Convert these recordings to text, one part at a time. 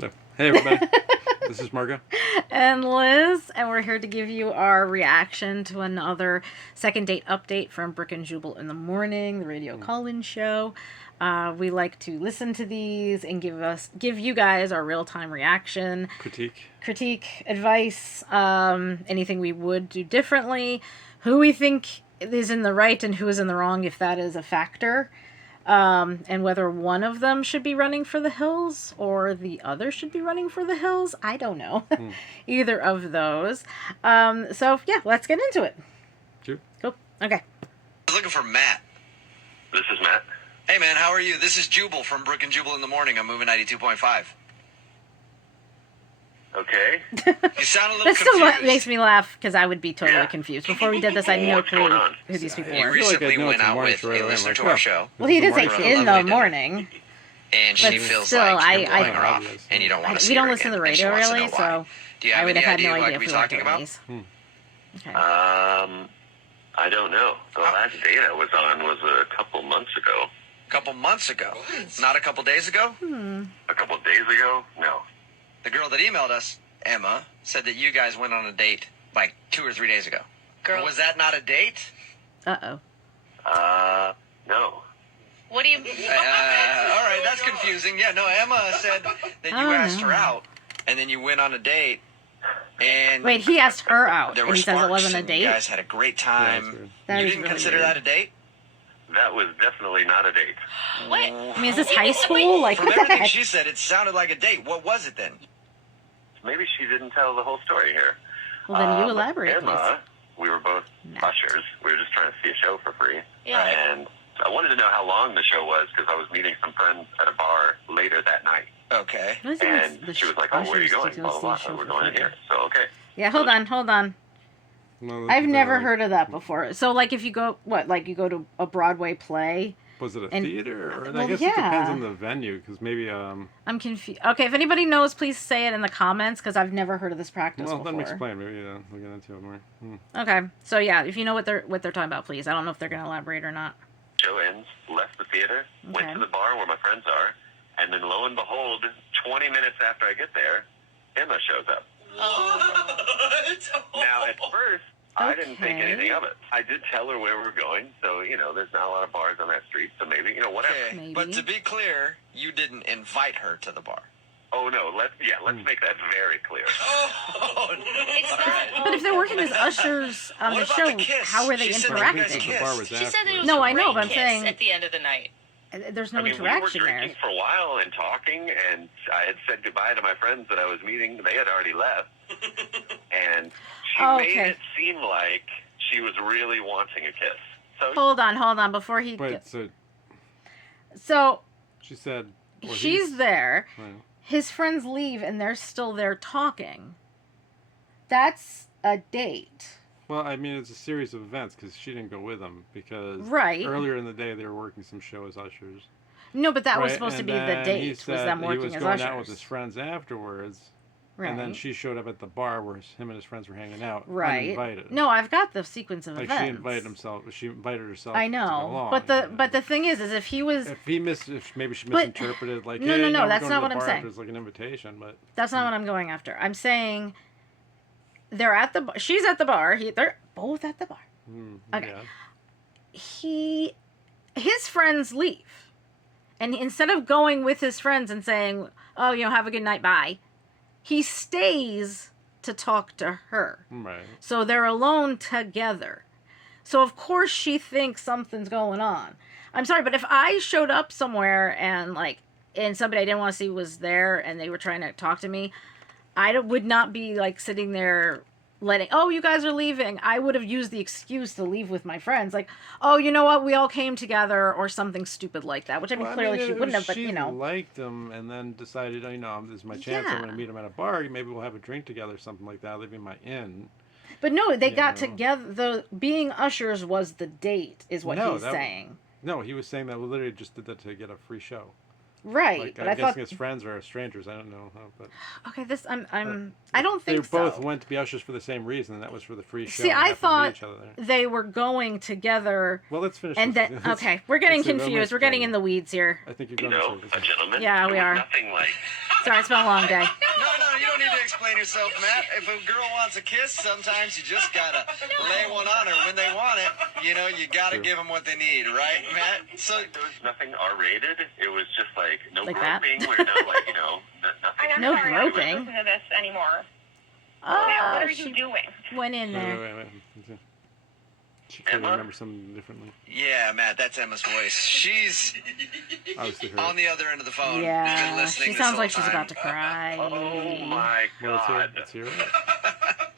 So, hey everybody, this is Margo. And Liz, and we're here to give you our reaction to another second date update from Brick and Jubal in the Morning, the radio call-in show. We like to listen to these and give you guys our real-time reaction, critique, advice, anything we would do differently, who we think is in the right and who is in the wrong, if that is a factor. And whether one of them should be running for the hills or the other should be running for the hills, I don't know. Either of those. So, yeah, let's get into it. Sure. Cool. Okay. I was looking for Matt. This is Matt. Hey, man, how are you? This is Jubal from Brick and Jubal in the Morning. I'm moving 92.5. Okay. You sound a little That still confused. makes me laugh because I would be totally confused. Before we did this, I had no What's clue going on? who these people You were. recently know went it's a out morning with show, right? a listener Like, to our oh. show, Well, he did say Morning. in the Lovely dinner. morning. and But she feels still, like you're I- blowing her off, and you don't want to see We don't her listen to the again, and she radio wants to really, know why. so Do you I have would any have had idea no what I idea could if be we were talking doing about? these. Okay. I don't know. The last date I was on was a couple months ago. A couple months ago. Not a couple days ago? A couple days ago? No. The girl that emailed us, Emma, said that you guys went on a date like 2 or 3 days ago. Girl. Was that not a date? Uh-oh. No. What do you... All right, that's confusing. Yeah, no, Emma said that you Oh, asked no. her out, and then you went on a date, and Wait, he asked her out, there and were he says it sparks, wasn't a and date? you guys had a great that's time. weird. That You is didn't really consider weird. that a date? That was definitely not a date. What? I mean, is this high school? Like, From what the everything heck? she said, it sounded like a date. What was it then? Maybe she didn't tell the whole story here. Well, then you elaborate, Emma, we were both Matt. ushers. We were just trying to see a show for free. Yeah. And I wanted to know how long the show was because I was meeting some friends at a bar later that night. Okay. What is it And with she the was like, oh, where are you ushers going? to Blah, go blah, see a blah. show We're for going in free? here. So, okay. Yeah, hold on. No, I've never like, heard of that before. So, like, if you go, you go to a Broadway play? Was it a and- theater? Or, well, I guess yeah. it depends on the venue, because maybe, I'm confused. Okay, if anybody knows, please say it in the comments, because I've never heard of this practice well, before. let me explain. Maybe we'll get into it more. Okay, so yeah, if you know what they're talking about, please. I don't know if they're going to elaborate or not. Show ends, left the theater, Okay. went to the bar where my friends are, and then lo and behold, 20 minutes after I get there, Emma shows up. Now, at first, I didn't think Okay. anything of it. I did tell her where we were going, so, there's not a lot of bars on that street, so maybe, whatever. Okay. Maybe. But to be clear, you didn't invite her to the bar. Oh, no, let's make that very clear. Oh, It's all not- right. But if they're working as ushers on What the about show, the kiss? how are they She said I you think guys interacting? that the bar was She said it afterwards. was No, a I know, great but I'm kiss saying- at the end of the night. There's no we were interaction drinking there. for a while and talking, and I had said goodbye to my friends that I was meeting. They had already left. And she Okay. made it seem like she was really wanting a kiss. So Hold on, before he Wait, gets... so So, she said... well, she's there, right. his friends leave, and they're still there talking. That's a date. Well, I mean, it's a series of events, because she didn't go with them, because Right. earlier in the day they were working some show as ushers. No, but that was Right, supposed to and be the then date, he was said them he working was as going ushers. out with his friends afterwards, Right. and then she showed up at the bar where him and his friends were hanging out, Right. uninvited. No, I've got the sequence of Like events. she invited herself. I to go know, along, but the thing is if he was, if maybe she But- misinterpreted, like, No, hey, no, no, we're that's going not to the what I'm bar saying. after, it's like an invitation, but that's not what I'm going after. I'm saying they're at the bar. She's at the bar. They're both at the bar. Okay. yeah. His friends leave, and instead of going with his friends and saying, "Oh, have a good night, bye," he stays to talk to her. Right. So they're alone together. So of course she thinks something's going on. I'm sorry, but if I showed up somewhere and somebody I didn't want to see was there and they were trying to talk to me, would not be like sitting there oh, you guys are leaving. I would have used the excuse to leave with my friends. Like, oh, you know what? We all came together or something stupid like that, which I mean, Well, clearly mean, she if wouldn't have, but she liked him and then decided, this is my chance. I'm Yeah. going to meet him at a bar. Maybe we'll have a drink together, something like that. Leave me my inn. But no, they got know. together. The being ushers was the date, is what No, he's that- saying. No, he was saying that we literally just did that to get a free show. Right, Like, but I'm I guessing thought his friends are strangers. I don't know how, but okay, I don't they think so. both went to be ushers for the same reason, and that was for the free show. See, and I happened to meet thought each other there. they were going together, Well, let's finish. and this. then okay, we're getting Let's see, let me confused. We're getting explain in the weeds here. I think you're you going know, to a gentleman. Yeah, we It was are. nothing like Sorry, it's been a long day. No, you don't need to explain yourself, Matt. If a girl wants a kiss, sometimes you just gotta lay one on her when they want it. You know, you gotta True. give them what they need, right, Matt? So, There was nothing R-rated. It was just like no Like that? groping or no nothing. I'm No sorry, groping? I don't listen to this ananymore. Matt, what are She you doing? went in Wait, there. wait. She could Emma? remember something differently. yeah, Matt, that's Emma's voice. She's Obviously her. on the other end of the phone. Been Yeah, listening she this sounds whole like she's time. about to cry. Oh my Well, let's hear it. God. Let's hear it.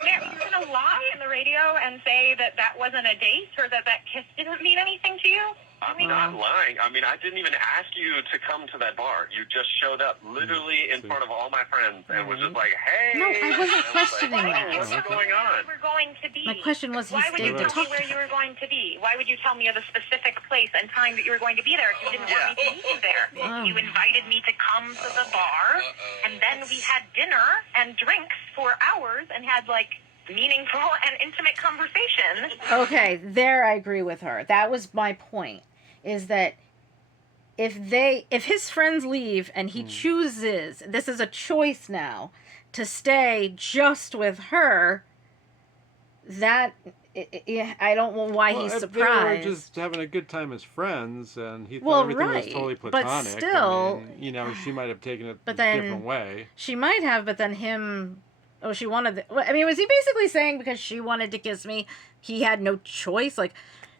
Matt, you're going to lie in the radio and say that that wasn't a date or that that kiss didn't mean anything to you? I'm not lying. I mean, I didn't even ask you to come to that bar. You just showed up literally in front of all my friends and was just like, hey. No, I wasn't And questioning like, that. "Oh, what's Okay. going on? Where you were going to be. My question was, he Why would stayed you to tell talk me where to you her. were going to be? Why would you tell me of a specific place and time that you were going to be there if you didn't want me to meet you there? Oh. You invited me to come to the bar, and then we had dinner and drinks for hours and had, like, meaningful and intimate conversation. Okay, there I agree with her. That was my point. Is that if his friends leave and he chooses, this is a choice now, to stay just with her, that I don't know why Well, he's if surprised. They were just having a good time as friends, and he thought Well, everything was right, totally but platonic. still- I mean, she might have taken it But a then- different way. She might have, but then him. Oh, she wanted. I mean, was he basically saying because she wanted to kiss me, he had no choice? Like,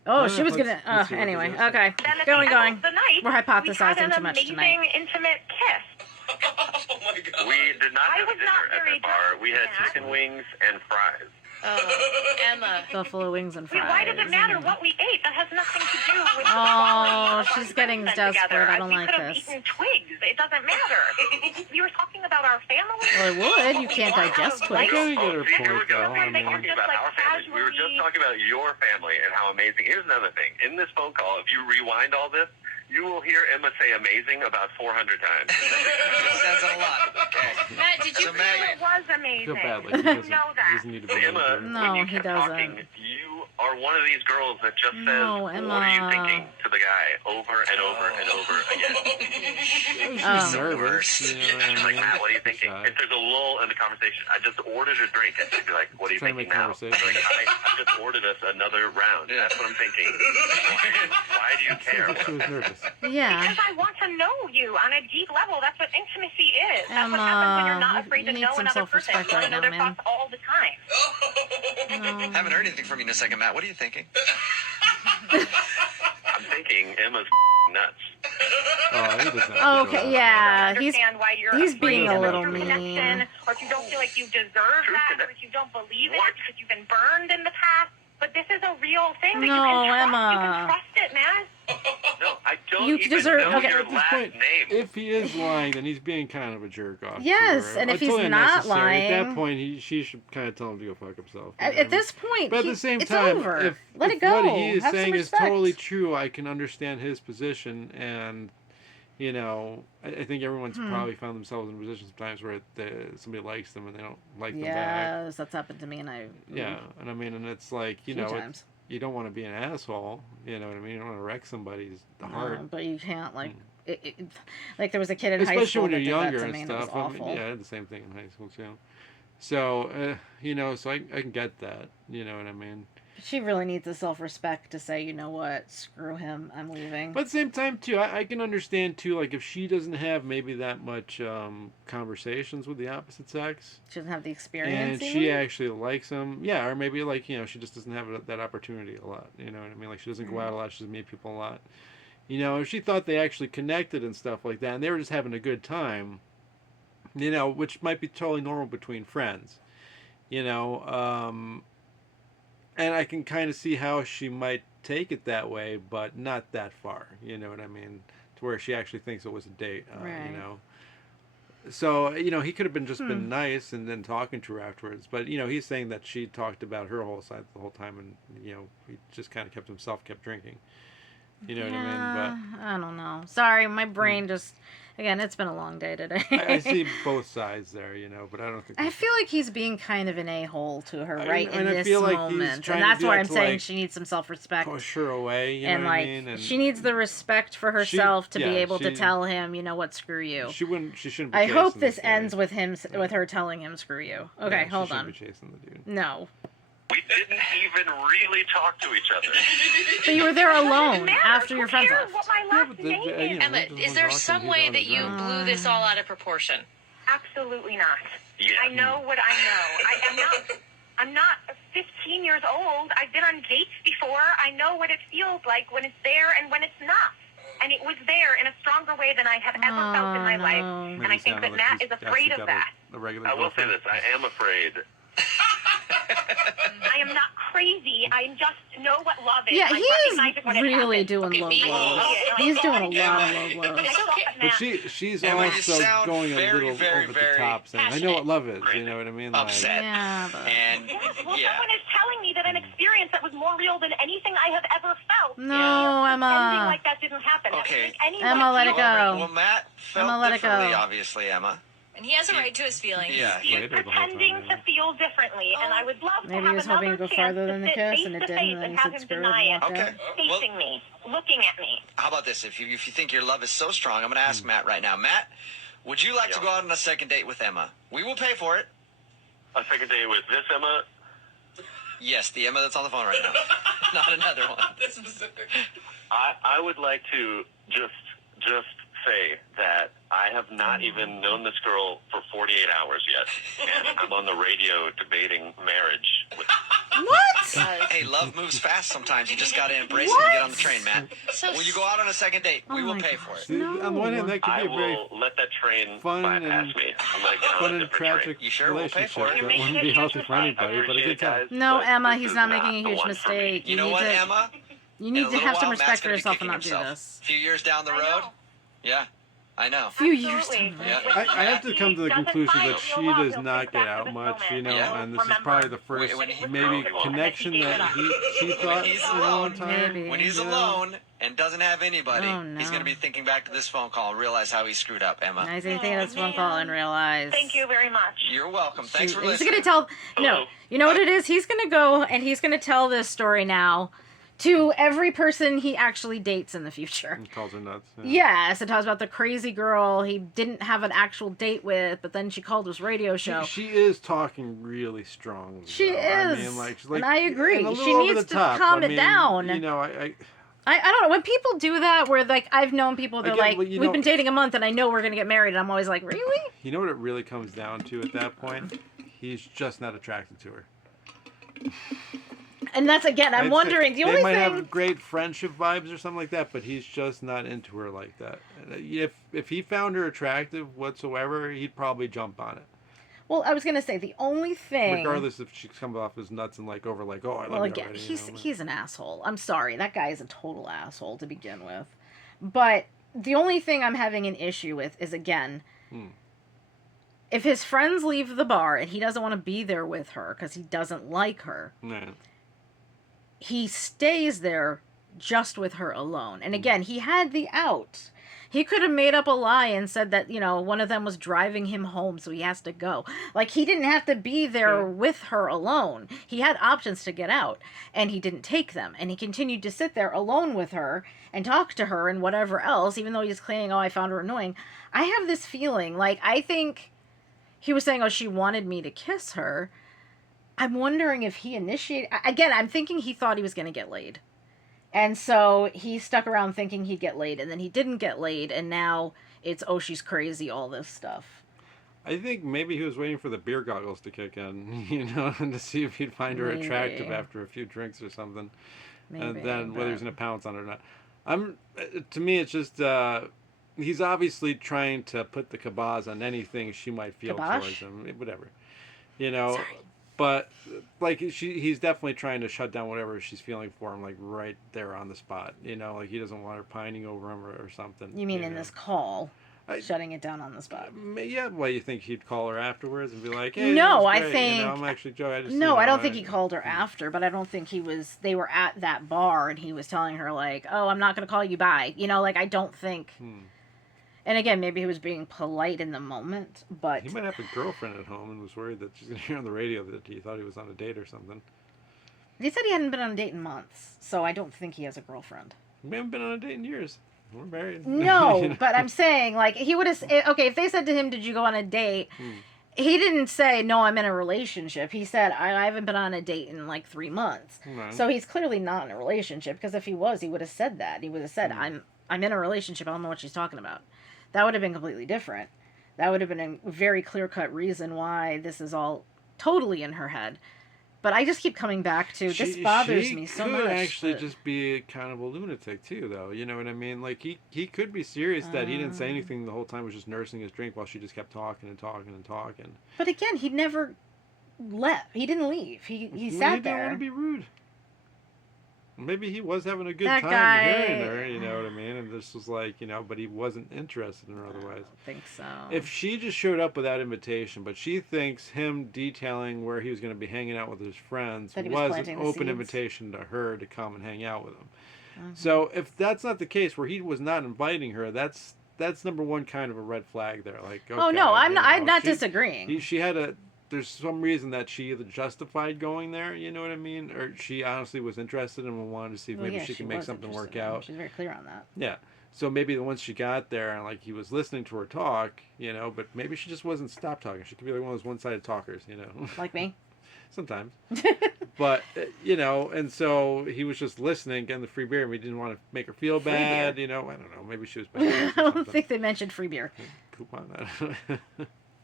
oh, she was gonna. let's see what anyway, it is. okay, Then at going. the end of the night, We're we had hypothesizing an too much amazing, tonight. intimate kiss. Oh my God. We did not I have was dinner not at very that bar. We had drunk, chicken wings and fries. Emma. Buffalo wings and Wait, fries. why does it matter what we ate? That has nothing to do with the Oh, quality of she's our getting time spent desperate. together. I don't we like could have this. eaten twigs. It doesn't matter. We were talking about our family. Well, it would. You can't digest I twigs. kind of get her see, here we point, go. though. I We mean, were talking about our family. We were just talking about your family and how amazing. Here's another thing. In this phone call, if you rewind all this, you will hear Emma say amazing about 400 times. Says a lot. Okay. Matt, did you So, Maggie, It was I amazing. feel bad. Like, You he doesn't, know he that. doesn't need to be Emma, in No, when you he kept doesn't. talking, you are one of these girls that just says, No, what are you Emma. thinking to the guy over and over and over again. She's Oh. nervous. You know what I She's like, mean? Matt, what are you thinking? Shy. If there's a lull in the conversation, I just ordered a drink, and she'd be like, what are you Trying to thinking make now? conversation. Like, I just ordered us another round. Yeah. That's what I'm thinking. Why do you care? She was nervous. Yeah. Because I want to know you on a deep level. That's what intimacy is. That's what happens when you're not Emma, afraid you to need know some another person. self-respect You want right to know now, their man. thoughts all the time. No. haven't heard anything from you in a second, Matt. What are you thinking? I'm thinking Emma's nuts. Oh, he doesn't. Oh, okay, yeah. He's Understand why you're he's afraid being of a little your mean. connection, or if you don't feel like you deserve that, or if you don't believe it because you've been burned in the past. But this is a real thing that you No, can trust. Emma. You can trust it, man. No, I don't You even deserve- know okay. your At this last point, name. if he is lying, then he's being kind of a jerk off. to Yes, her. and if Totally he's not unnecessary. At lying- that point, she should kind of tell him to go fuck himself. you know what I At mean? this point, But at the same it's time, over. if, Let if it go. what he is Have some saying is respect. totally true, I can understand his position, and I think everyone's probably found themselves in a position sometimes where somebody likes them and they don't like them back. Yes, that's happened to me, and I. Yeah, and I mean, and it's like a few times. you don't want to be an asshole. You know what I mean? You don't want to wreck somebody's heart. No, but you can't like. Like there was a kid in high Especially school when that you're did that younger to and me, stuff. and it was awful. Yeah, I had the same thing in high school too. So, so I can get that. You know what I mean? She really needs the self-respect to say, you know what, screw him, I'm leaving. But at the same time, too, I can understand, too, like, if she doesn't have maybe that much conversations with the opposite sex, She doesn't have the experience. and even? she actually likes him, yeah, or maybe, like, she just doesn't have that opportunity a lot, you know what I mean? Like, she doesn't go out a lot, she doesn't meet people a lot. If she thought they actually connected and stuff like that, and they were just having a good time, which might be totally normal between friends, and I can kind of see how she might take it that way, but not that far. You know what I mean? To where she actually thinks it was a date. Right. So he could have been nice and then talking to her afterwards. But he's saying that she talked about her whole side the whole time, and he just kind of kept drinking. You know what I mean? But I don't know. Sorry, my brain just Again, it's been a long day today. I see both sides there, but I don't think. I feel like he's being kind of an a-hole to her I- right and in I this feel like he's moment. trying And to that's do why that I'm to, saying like, she needs some self-respect. push her away, you And know what I like mean? And she needs the respect for herself to be yeah, able to she- tell him, you know what, screw you. She shouldn't. Be I hope chasing this guy. ends with with her telling him screw you. Okay, Yeah, hold she on. shouldn't be chasing the dude. No. We didn't even really talk to each other. But you were there alone Matter. after your Who friends cares left. what my Yeah, last but name is? Emma, is there some way that you blew this all out of proportion? Absolutely not. Yeah. I know what I know. I'm not 15 years old. I've been on dates before. I know what it feels like when it's there and when it's not. And it was there in a stronger way than I have ever felt in my life. no. And I think that Matt is afraid of that. A regular I will say girlfriend. this: I am afraid. I am not crazy. I just know what love is. Yeah, I he recognize it when it really happens. doing Okay, low me- blows. Yeah, He's doing a yeah. lot of low blows. I thought that But Matt- she's Emma, you also sound going very, a little very, over very the top, saying, "I know what love is." You know what I mean? Like, upset. Yeah, but... And Yes, well, yeah. someone is telling me that an experience that was more real than anything I have ever felt. No, Pretending Emma. like that didn't happen. That would Okay. make anyone Emma, let it feel go. Well, Matt felt Emma, let it differently, go. obviously, Emma. And he has a right to his feelings. Yeah. He's Later the whole time, pretending yeah. to feel differently, and I would love to Maybe he have was hoping to another go chance farther than the sit kiss, and it face to didn't, face and then and he have said him screw it deny and it, walked Okay. out. facing me, looking at me. How about this? If you think your love is so strong, I'm going to ask Matt right now. Matt, would you like to Yeah. go out on a second date with Emma? We will pay for it. A second date with this Emma. Yes, the Emma that's on the phone right now. Not another one. I would like to just say that I have not even known this girl for 48 hours yet, and I'm on the radio debating marriage with. What? Hey, love moves fast sometimes. You just got to embrace it and get on the train, Matt. So When you go out on a second date, we Oh will my pay gosh. for it. See, on the one hand, that could I be a very will let that train fun bypass and- me. I'm going to get on fun a and different tragic train. You sure we'll pay relationship for it? that You're making wouldn't a be huge healthy for mistake. anybody, but a good time. No, But Emma, this he's is not not making a the huge one for me. mistake. You know what, need to, Emma? You In need a to little have some while, respect Matt's for gonna be yourself and kicking not do himself. this. A few years down the I road? know. Yeah, I know. A few years Absolutely. down the Yeah. road. I have to come to the Doesn't conclusion find that real she love, does he'll not think get back to out this much, moment. Yeah. and this is Remember. probably the first When he- maybe when connection he that gave she thought he's in a long alone, time. Maybe. When he's you know? alone and doesn't have anybody, Oh, no. he's going to be thinking back to this phone call and realize how he screwed up, Emma. Now he's gonna take this phone call and realize. Thank you very much. You're welcome. Thanks for He's listening. gonna tell. No, you know what it is? He's gonna go and he's gonna tell this story now to every person he actually dates in the future. He calls her nuts. Yes, it talks about the crazy girl he didn't have an actual date with, but then she called his radio show. She is talking really strong. She though. I is, mean, like, she's and I agree. and a little She over needs the to top. calm I it mean, down. You know, I don't know when people do that. Where like I've known people they're Again, like, well, you we've know- been dating a month and I know we're gonna get married. And I'm always like, really? you know what it really comes down to at that point? He's just not attracted to her. And that's again, I'm I'd say wondering. The they only might thing. have great friendship vibes or something like that, but he's just not into her like that. If he found her attractive whatsoever, he'd probably jump on it, Well, I was gonna say the only thing. regardless if she comes off as nuts and like over like, oh, I love Well, you again, already, he's an asshole. I'm sorry, that guy is a total asshole to begin with. But the only thing I'm having an issue with is again, if his friends leave the bar and he doesn't want to be there with her because he doesn't like her, Nah. he stays there just with her alone. And again, he had the out. He could have made up a lie and said that, one of them was driving him home, so he has to go. Like, he didn't have to be there with her alone. He had options to get out, and he didn't take them. And he continued to sit there alone with her and talk to her and whatever else, even though he's claiming, oh, I found her annoying. I have this feeling, like, I think he was saying, oh, she wanted me to kiss her. I'm wondering if he initiated... Again, I'm thinking he thought he was going to get laid. And so he stuck around thinking he'd get laid, and then he didn't get laid, and now it's, oh, she's crazy, all this stuff. I think maybe he was waiting for the beer goggles to kick in, and to see if he'd find her attractive Maybe. after a few drinks or something. Maybe, And then whether but- he's going to pounce on it or not. To me, it's just, he's obviously trying to put the kibosh on anything she might feel Kibosh? towards him, whatever. But like he's definitely trying to shut down whatever she's feeling for him, like right there on the spot. Like he doesn't want her pining over him or something. You mean in know. this call, I- shutting it down on the spot? Yeah, well, you think he'd call her afterwards and be like, "Hey, No, that was I great. think- I'm actually Joe. I just, No, I don't think he called her after, but I don't think they were at that bar and he was telling her like, oh, I'm not going to call you, bye. Like, I don't think, And again, maybe he was being polite in the moment, but He might have a girlfriend at home and was worried that she's going to hear on the radio that he thought he was on a date or something. he said he hadn't been on a date in months, so I don't think he has a girlfriend. We haven't been on a date in years. We're married. No, You know? but I'm saying, like, he would have... Okay, if they said to him, did you go on a date? He didn't say, no, I'm in a relationship. He said, I haven't been on a date in, like, 3 months. Right. So he's clearly not in a relationship, because if he was, he would have said that. He would have said, I'm in a relationship. I don't know what she's talking about. That would have been completely different. That would have been a very clear-cut reason why this is all totally in her head. But I just keep coming back to, this bothers me so much. She could actually just be kind of a lunatic, too, though. You know what I mean? Like, he could be serious that he didn't say anything the whole time, was just nursing his drink while she just kept talking and talking and talking. But again, he never left. He didn't leave. He sat He didn't there. want to be rude. Maybe he was having a good That time guy- hearing her, you know what I mean? And this was like, you know, but he wasn't interested in her otherwise. I think so. If she just showed up without invitation, but she thinks him detailing where he was going to be hanging out with his friends That he was was an planting the open seeds. invitation to her to come and hang out with him. So if that's not the case, where he was not inviting her, that's number one kind of a red flag there. Like, okay, Oh no, I'm you not. know, I'm not she- disagreeing. She had a. There's some reason that she either justified going there, you know what I mean, or she honestly was interested and wanted to see if Well, maybe yeah, she could make was something work interested in him. out. She's very clear on that. Yeah. So maybe once she got there and like he was listening to her talk, you know, but maybe she just wasn't stop talking. She could be like one of those one-sided talkers, you know. Like me. Sometimes. But you know, and so he was just listening, getting the free beer, and we didn't want to make her feel Free bad, beer? you know. I don't know. Maybe she was I bad. don't think they mentioned free beer. Coupon.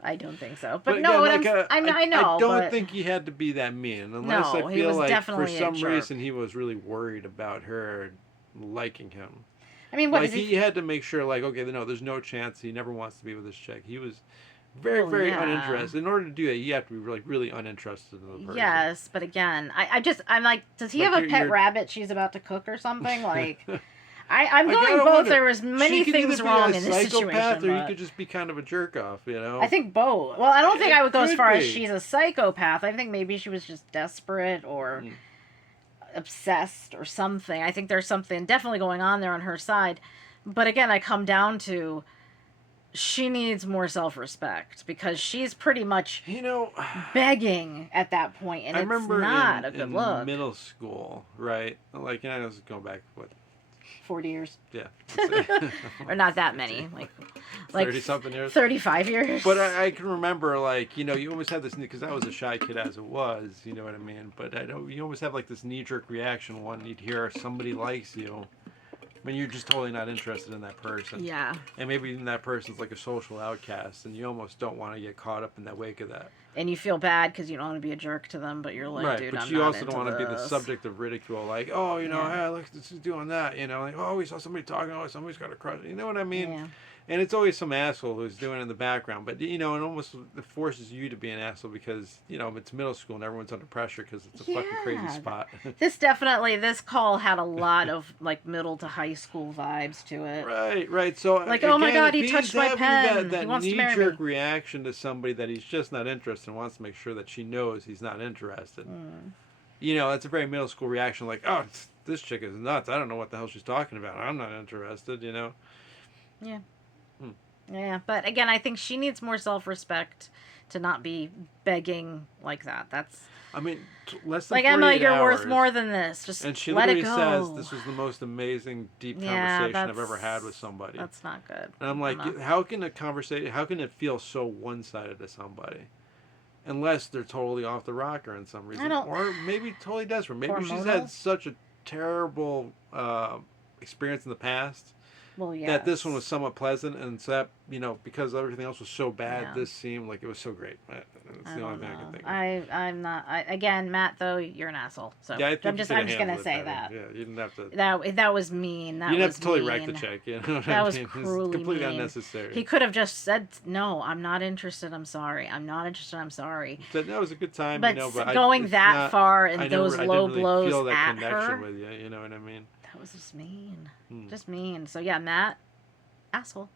I don't think so. But, But no, again, what like, I know. I don't but think he had to be that mean, unless No, I he feel was like for definitely a some jerk. reason he was really worried about her liking him. I mean, what Like is he? he had to make sure, like, okay, no, there's no chance. He never wants to be with this chick. He was very, Well, very yeah. uninterested. In order to do that, you have to be like really uninterested in the person. Yes, but again, I'm like, does he Like have a pet you're- rabbit she's about to cook or something? Like, I'm I going gotta both. wonder. There was many She could things either be wrong a in this psychopath, situation. or he But could just be kind of a jerk off, you know. I think both. Well, I don't think It I would go as could far as be. she's a psychopath. I think maybe she was just desperate or obsessed or something. I think there's something definitely going on there on her side. But again, I come down to she needs more self-respect because she's pretty much you know, begging at that point, and I it's remember not a in good look. middle school, right? Like, you know, I was going back what 40 years. Yeah. Or not that many. Like 30-something years. 35 years. But I can remember, like, you know, you always had this, because I was a shy kid as it was, you know what I mean? But I know you always have, like, this knee-jerk reaction when you'd hear somebody likes you, when you're just totally not interested in that person. Yeah. And maybe even that person's, like, a social outcast, and you almost don't want to get caught up in that wake of that. And you feel bad because you don't want to be a jerk to them, but you're like, right, dude, but I'm you not also into don't want to be the this. subject of ridicule, like, oh, you know, Yeah. hey, look, this is doing that, you know, like, oh, we saw somebody talking, oh, somebody's got a crush, you know what I mean? Yeah. And it's always some asshole who's doing it in the background, but you know, it almost forces you to be an asshole because you know it's middle school and everyone's under pressure because it's a fucking crazy Yeah. spot. This call had a lot of like middle to high school vibes to it. Right. So Like, oh my again, God, he if touched he's my having pen. That He wants to marry knee-jerk me. reaction to somebody that he's just not interested in, wants to make sure that she knows he's not interested. You know, that's a very middle school reaction. Like, oh, this chick is nuts. I don't know what the hell she's talking about. I'm not interested. You know. Yeah. Yeah, but again, I think she needs more self-respect to not be begging like that. That's I mean, less than like, Emma, 48 you're worth hours. more than this. Just And she let it literally go. says, this was the most amazing, deep Yeah, conversation I've ever that's- had with somebody. That's not good. And I'm like, not- how can it feel so one-sided to somebody? Unless they're totally off the rocker in some reason. don't- Or maybe totally desperate. Maybe she's Hormonal? had such a terrible experience in the past well, yeah. that this one was somewhat pleasant, and so that, you know, because everything else was so bad, Yeah. this seemed like it was so great. That's I the only don't thing I know. can think of. I'm not. Again, Matt, though, you're an asshole. So Yeah, I think I'm you just could've gonna handled it say better. that. Yeah, you didn't have to. That was mean. That You didn't was have to totally mean. wreck the chick, you know what That I was mean? It's cruelly completely mean. unnecessary. He could have just said, "No, I'm not interested. I'm sorry. I'm not interested. I'm sorry." Said, no, it was a good time, But you know, but going it's that not- far and I those never, low I didn't really blows feel that at connection her, with you know what I mean? that was just mean. Hmm. Just mean. So yeah, Matt, asshole.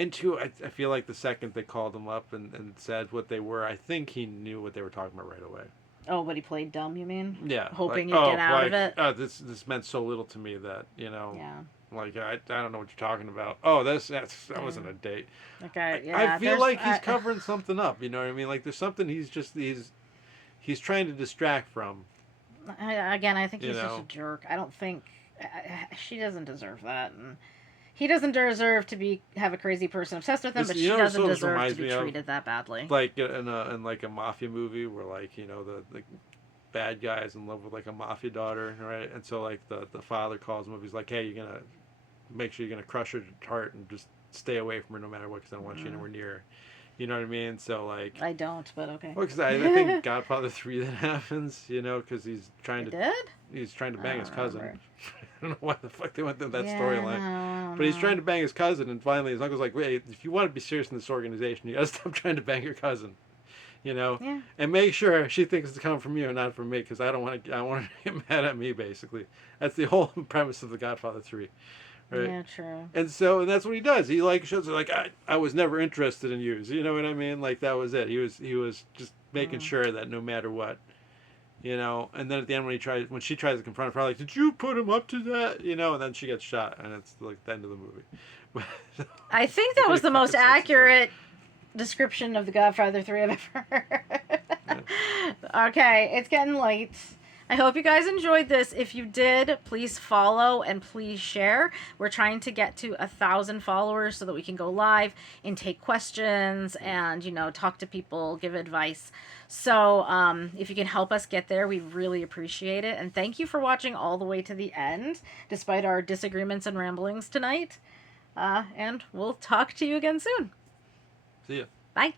And two, I feel like the second they called him up and said what they were, I think he knew what they were talking about right away. Oh, but he played dumb. You mean? Yeah, Hoping like, you'd get out of it. Oh, this meant so little to me that, you know. Yeah. Like, I don't know what you're talking about. Oh, that wasn't a date. Okay, yeah. I feel like he's I- covering something up. You know what I mean? Like, there's something he's trying to distract from. Again, I think You he's such know. a jerk. I don't think she doesn't deserve that, and he doesn't deserve to have a crazy person obsessed with him. This- But you she know what doesn't this deserve to reminds be me of? treated that badly. Like in like a mafia movie where like the bad guy is in love with like a mafia daughter, right? And so like the father calls him up. He's like, hey, you're gonna make sure you're gonna crush her heart and just stay away from her no matter what, because I don't want you anywhere near her. You know what I mean? So like, I don't, but okay. well, because I think Godfather 3 that happens, because he's trying It to did? he's trying to bang I his don't cousin. remember. I don't know why the fuck they went through that Yeah, storyline. no, But he's no. trying to bang his cousin, and finally his uncle's like, wait, if you want to be serious in this organization, you gotta stop trying to bang your cousin. Yeah. And make sure she thinks it's coming from you and not from me, because I don't want her to get mad at me, basically. That's the whole premise of The Godfather 3. Right? Yeah, true. And that's what he does. He like shows her like, I was never interested in you. You know what I mean? Like, that was it. He was just making sure that no matter what, and then at the end when she tries to confront her, like, did you put him up to that? And then she gets shot, and it's like the end of the movie. I think that was the most accurate description of The Godfather 3 I've ever heard. Okay, it's getting late. I hope you guys enjoyed this. If you did, please follow and please share. We're trying to get to 1,000 followers so that we can go live and take questions and, talk to people, give advice. So if you can help us get there, we really appreciate it. And thank you for watching all the way to the end, despite our disagreements and ramblings tonight. And we'll talk to you again soon. See ya. Bye.